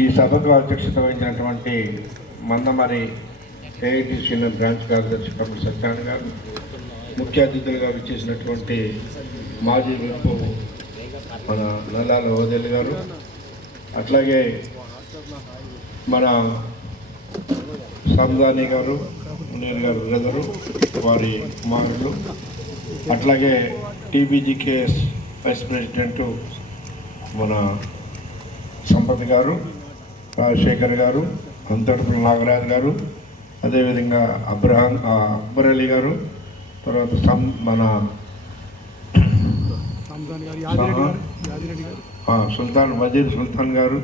ఈ సభకు అధ్యక్షత వహించినటువంటి మందమరి ఏఐటి సీనియర్ బ్రాంచ్ కార్యదర్శి కపిల్ సత్యనారాయణ గారు, ముఖ్య అతిథులుగా విచ్చేసినటువంటి మాజీ విప్పు మన నల్లాల ఓదేలు గారు, అట్లాగే మన సందాని గారు, మునీర్ గారు బ్రదరు, వారి కుమారులు, అట్లాగే టీబీజీకేఎస్ వైస్ ప్రెసిడెంట్ మన సంపత్ గారు, రాజశేఖర్ గారు, అంతర్పుల నాగరాజు గారు, అదేవిధంగా అక్బర్ అలీ గారు, తర్వాత మన సుల్తాన్ వజీర్ సుల్తాన్ గారు,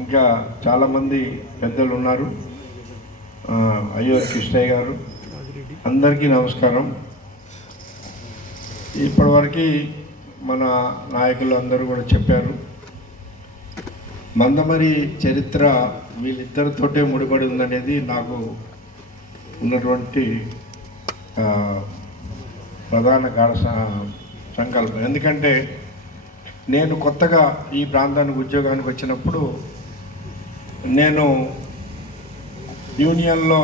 ఇంకా చాలామంది పెద్దలు ఉన్నారు, అయ్యూర్ కృష్ణయ్య గారు, అందరికీ నమస్కారం. ఇప్పటివరకు మన నాయకులు అందరూ కూడా చెప్పారు. మందమరి చరిత్ర వీళ్ళిద్దరితోటే ముడిపడి ఉందనేది నాకు ఉన్నటువంటి ప్రధాన గాఢ సంకల్పం. ఎందుకంటే నేను కొత్తగా ఈ ప్రాంతానికి ఉద్యోగానికి వచ్చినప్పుడు నేను యూనియన్లో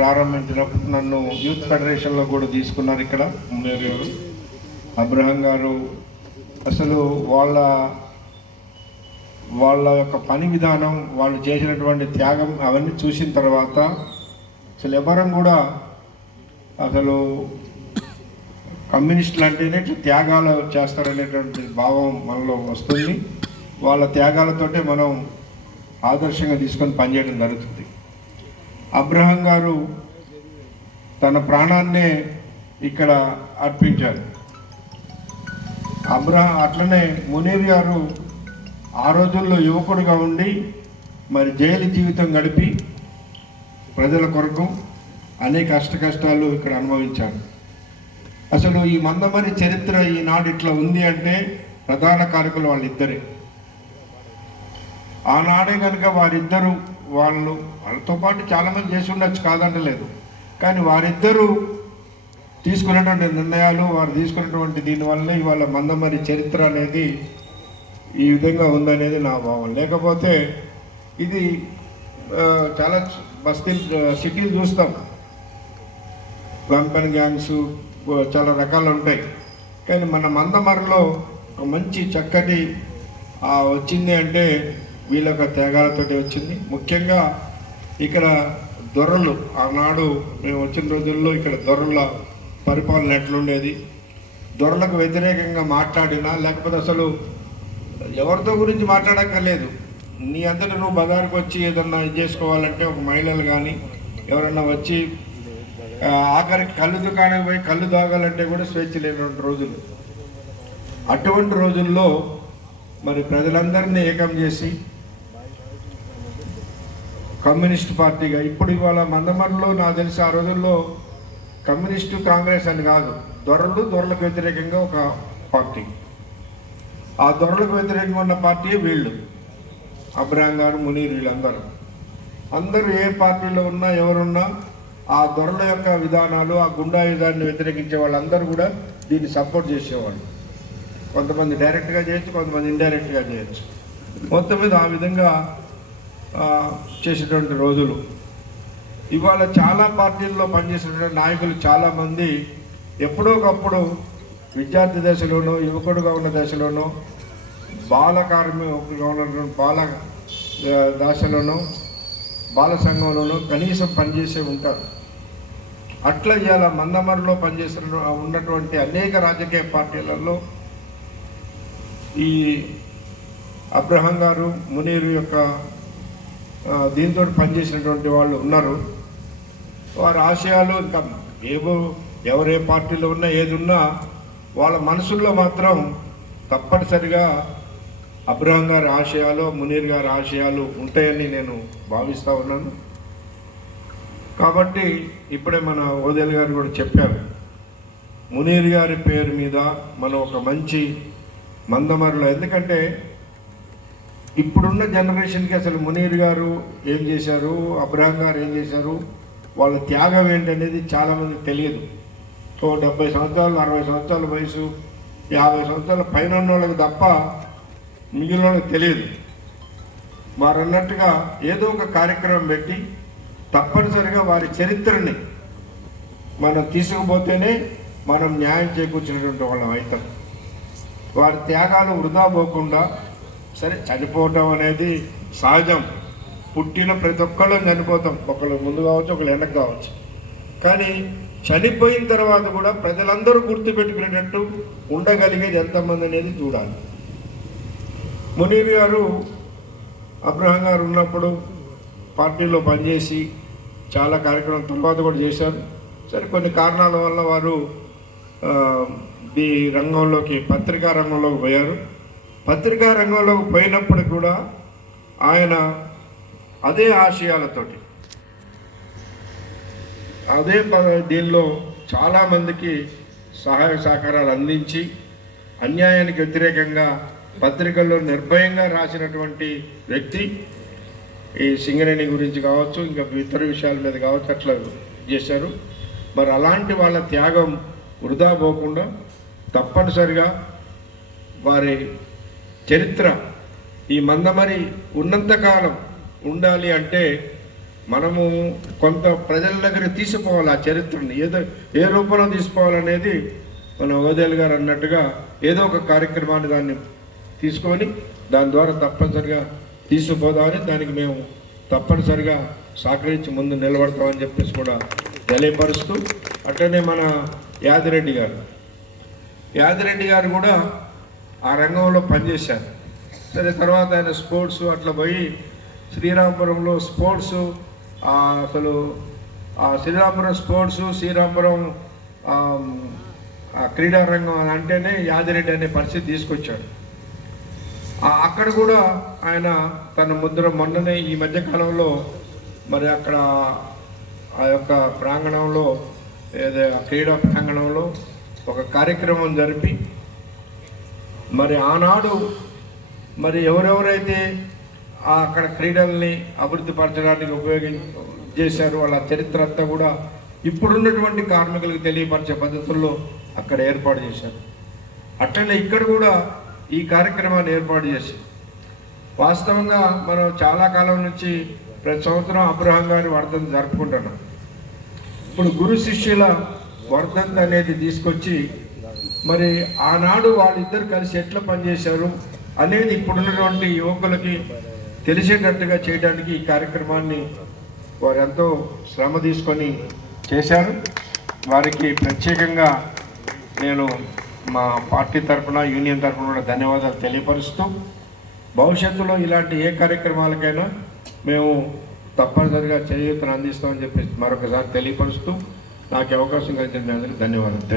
ప్రారంభించినప్పుడు నన్ను యూత్ ఫెడరేషన్లో కూడా తీసుకున్నారు. ఇక్కడ మునీర్ గారు, అబ్రహం గారు, అసలు వాళ్ళ యొక్క పని విధానం, వాళ్ళు చేసినటువంటి త్యాగం అవన్నీ చూసిన తర్వాత అసలు ఎవరం కూడా అసలు కమ్యూనిస్టులు అంటేనే త్యాగాలు చేస్తారనేటువంటి భావం మనలో వస్తుంది. వాళ్ళ త్యాగాలతోటే మనం ఆదర్శంగా తీసుకొని పనిచేయడం జరుగుతుంది. అబ్రహం గారు తన ప్రాణాన్నే ఇక్కడ అర్పించారు. అట్లనే మునీర్ గారు ఆ రోజుల్లో యువకుడిగా ఉండి మరి జైలు జీవితం గడిపి ప్రజల కొరకు అనేక కష్టాలు ఇక్కడ అనుభవించారు. అసలు ఈ మందమరి చరిత్ర ఈనాడు ఇట్లా ఉంది అంటే ప్రధాన కారకులు వాళ్ళిద్దరే. ఆనాడే కనుక వాళ్ళతో పాటు చాలామంది చేసి ఉండొచ్చు, కాదంటలేదు, కానీ వారిద్దరూ తీసుకున్నటువంటి నిర్ణయాలు, వారు తీసుకున్నటువంటి దీనివల్ల ఇవాళ మందమరి చరిత్ర అనేది ఈ విధంగా ఉందనేది నా భావం. లేకపోతే ఇది చాలా సిటీలు చూస్తాం, లంపెన్ గ్యాంగ్స్ చాలా రకాలు ఉంటాయి, కానీ మన మందమరిలో ఒక మంచి చక్కటి వచ్చింది అంటే వీళ్ళొక త్యాగాలతోటి వచ్చింది. ముఖ్యంగా ఇక్కడ దొరలు, ఆనాడు మేము వచ్చిన రోజుల్లో ఇక్కడ దొరల పరిపాలన ఎట్లుండేది, దొరలకు వ్యతిరేకంగా మాట్లాడినా లేకపోతే అసలు ఎవరితో గురించి మాట్లాడక్కర్లేదు, నీ అంతటా నువ్వు బజారుకు వచ్చి ఏదన్నా ఇది చేసుకోవాలంటే ఒక మహిళలు కానీ ఎవరన్నా వచ్చి ఆఖరికి కళ్ళు దుకాణానికి పోయి కళ్ళు తాగాలంటే కూడా స్వేచ్ఛ లేనటువంటి రోజులు. అటువంటి రోజుల్లో మరి ప్రజలందరినీ ఏకం చేసి కమ్యూనిస్ట్ పార్టీగా, ఇప్పుడు ఇవాళ మందమరిలో నాకు తెలిసి ఆ రోజుల్లో కమ్యూనిస్టు కాంగ్రెస్ అని కాదు, దొరలకు వ్యతిరేకంగా ఒక పార్టీ, ఆ దొరలకు వ్యతిరేకంగా ఉన్న పార్టీ వీళ్ళు, అబ్రహం గారు, మునీర్, వీళ్ళందరూ ఏ పార్టీలో ఉన్నా ఎవరున్నా ఆ దొరల యొక్క విధానాలు, ఆ గుండాయుధాన్ని వ్యతిరేకించే వాళ్ళందరూ కూడా దీన్ని సపోర్ట్ చేసేవాళ్ళు. కొంతమంది డైరెక్ట్గా చేయొచ్చు, కొంతమంది ఇండైరెక్ట్గా చేయొచ్చు. మొత్తం మీద ఆ విధంగా చేసేటువంటి రోజులు. ఇవాళ చాలా పార్టీల్లో పనిచేసేటువంటి నాయకులు చాలామంది ఎప్పుడో ఒకప్పుడు విద్యార్థి దశలోనో, యువకుడుగా ఉన్న దశలోనో, బాల దశలోనో, బాల సంఘంలోనో కనీసం పనిచేసే ఉంటారు. అట్లా ఇవాళ మందమరిలో ఉన్నటువంటి అనేక రాజకీయ పార్టీలలో ఈ అబ్రహం గారు, మునీర్ యొక్క దీంతో పనిచేసినటువంటి వాళ్ళు ఉన్నారు. వారి ఆశయాలు ఇంకా ఎవరే పార్టీలో ఉన్నా ఏది ఉన్నా వాళ్ళ మనసుల్లో మాత్రం తప్పనిసరిగా అబ్రహం గారి ఆశయాలు, మునీర్ గారి ఆశయాలు ఉంటాయని నేను భావిస్తూ ఉన్నాను. కాబట్టి ఇప్పుడే మన ఓదేల్ గారు కూడా చెప్పారు, మునీర్ గారి పేరు మీద మనం ఒక మంచి మందమరిలో, ఎందుకంటే ఇప్పుడున్న జనరేషన్కి అసలు మునీర్ గారు ఏం చేశారు, అబ్రహం గారు ఏం చేశారు, వాళ్ళ త్యాగం ఏంటనేది చాలామందికి తెలియదు. 70 సంవత్సరాలు, 60 సంవత్సరాల వయసు, 50 సంవత్సరాల పైన ఉన్న వాళ్ళకి తప్ప మిగిలిన వాళ్ళకి తెలియదు. వారు అన్నట్టుగా ఏదో ఒక కార్యక్రమం పెట్టి తప్పనిసరిగా వారి చరిత్రని మనం తీసుకుపోతేనే మనం న్యాయం చేకూర్చినటువంటి వాళ్ళం అవుతాం. వారి త్యాగాలు వృధా పోకుండా, సరే చనిపోవటం అనేది సహజం, పుట్టిన ప్రతి ఒక్కళ్ళం చనిపోతాం, ఒకళ్ళు ముందు కావచ్చు ఒకళ్ళు వెనక్కి కావచ్చు. కానీ చనిపోయిన తర్వాత కూడా ప్రజలందరూ గుర్తుపెట్టుకునేటట్టు ఉండగలిగేది ఎంతమంది అనేది చూడాలి. మునీర్ గారు అబ్రహం గారు ఉన్నప్పుడు పార్టీలో పనిచేసి చాలా కార్యక్రమం తర్వాత కూడా చేశారు. సరే కొన్ని కారణాల వల్ల వారు ఈ రంగంలోకి పత్రికా రంగంలోకి పోయారు. పత్రికా రంగంలోకి పోయినప్పుడు కూడా ఆయన అదే ఆశయాలతోటి అదే దీనిలో చాలామందికి సహాయ సహకారాలు అందించి అన్యాయానికి వ్యతిరేకంగా పత్రికల్లో నిర్భయంగా రాసినటువంటి వ్యక్తి. ఈ సింగరేణి గురించి కావచ్చు, ఇంకా ఇతర విషయాల మీద కావచ్చు, అట్లా చేశారు. మరి అలాంటి వాళ్ళ త్యాగం వృధా పోకుండా తప్పనిసరిగా వారి చరిత్ర ఈ మందమరి ఉన్నంతకాలం ఉండాలి అంటే మనము కొంత ప్రజల దగ్గర తీసుకోవాలి. ఆ చరిత్రని ఏ రూపంలో తీసుకోవాలనేది మన ఓదేల్ గారు అన్నట్టుగా ఏదో ఒక కార్యక్రమాన్ని దాన్ని తీసుకొని దాని ద్వారా తప్పనిసరిగా తీసుకుపోదామని, దానికి మేము తప్పనిసరిగా సహకరించి ముందు నిలబడతామని చెప్పేసి కూడా తెలియపరుస్తూ, అట్లనే మన యాదిరెడ్డి గారు కూడా ఆ రంగంలో పనిచేశారు. సరే తర్వాత ఆయన స్పోర్ట్స్ అట్లా పోయి శ్రీరాంపురంలో స్పోర్ట్స్ అసలు శ్రీరాంపురం స్పోర్ట్స్, శ్రీరాంపురం క్రీడారంగం అంటేనే యాదిరెడ్డి అనే పరిస్థితి తీసుకొచ్చాడు. అక్కడ కూడా ఆయన తన ముద్ర మొన్ననే ఈ మధ్యకాలంలో మరి అక్కడ ఆ యొక్క ప్రాంగణంలో క్రీడా ప్రాంగణంలో ఒక కార్యక్రమం జరిపి మరి ఆనాడు మరి ఎవరెవరైతే అక్కడ క్రీడల్ని అభివృద్ధి పరచడానికి చేశారు వాళ్ళ చరిత్ర అంతా కూడా ఇప్పుడున్నటువంటి కార్మికులకు తెలియపరిచే పద్ధతుల్లో అక్కడ ఏర్పాటు చేశారు. అట్లనే ఇక్కడ కూడా ఈ కార్యక్రమాన్ని ఏర్పాటు చేసి వాస్తవంగా మనం చాలా కాలం నుంచి ప్రతి సంవత్సరం అబ్రహం గారి వర్ధంతి జరుపుకుంటున్నాం. ఇప్పుడు గురు శిష్యుల వర్ధంతి అనేది తీసుకొచ్చి మరి ఆనాడు వాళ్ళిద్దరు కలిసి ఎట్లా పనిచేశారు అనేది ఇప్పుడున్నటువంటి యువకులకి తెలిసేటట్టుగా చేయడానికి ఈ కార్యక్రమాన్ని వారు ఎంతో శ్రమ తీసుకొని చేశారు. వారికి ప్రత్యేకంగా నేను మా పార్టీ తరఫున యూనియన్ తరఫున కూడా ధన్యవాదాలు తెలియపరుస్తూ, భవిష్యత్తులో ఇలాంటి ఏ కార్యక్రమాలకైనా మేము తప్పనిసరిగా చేయూతను అందిస్తామని చెప్పి మరొకసారి తెలియపరుస్తూ నాకు అవకాశం కలిగిన ధన్యవాదాలు.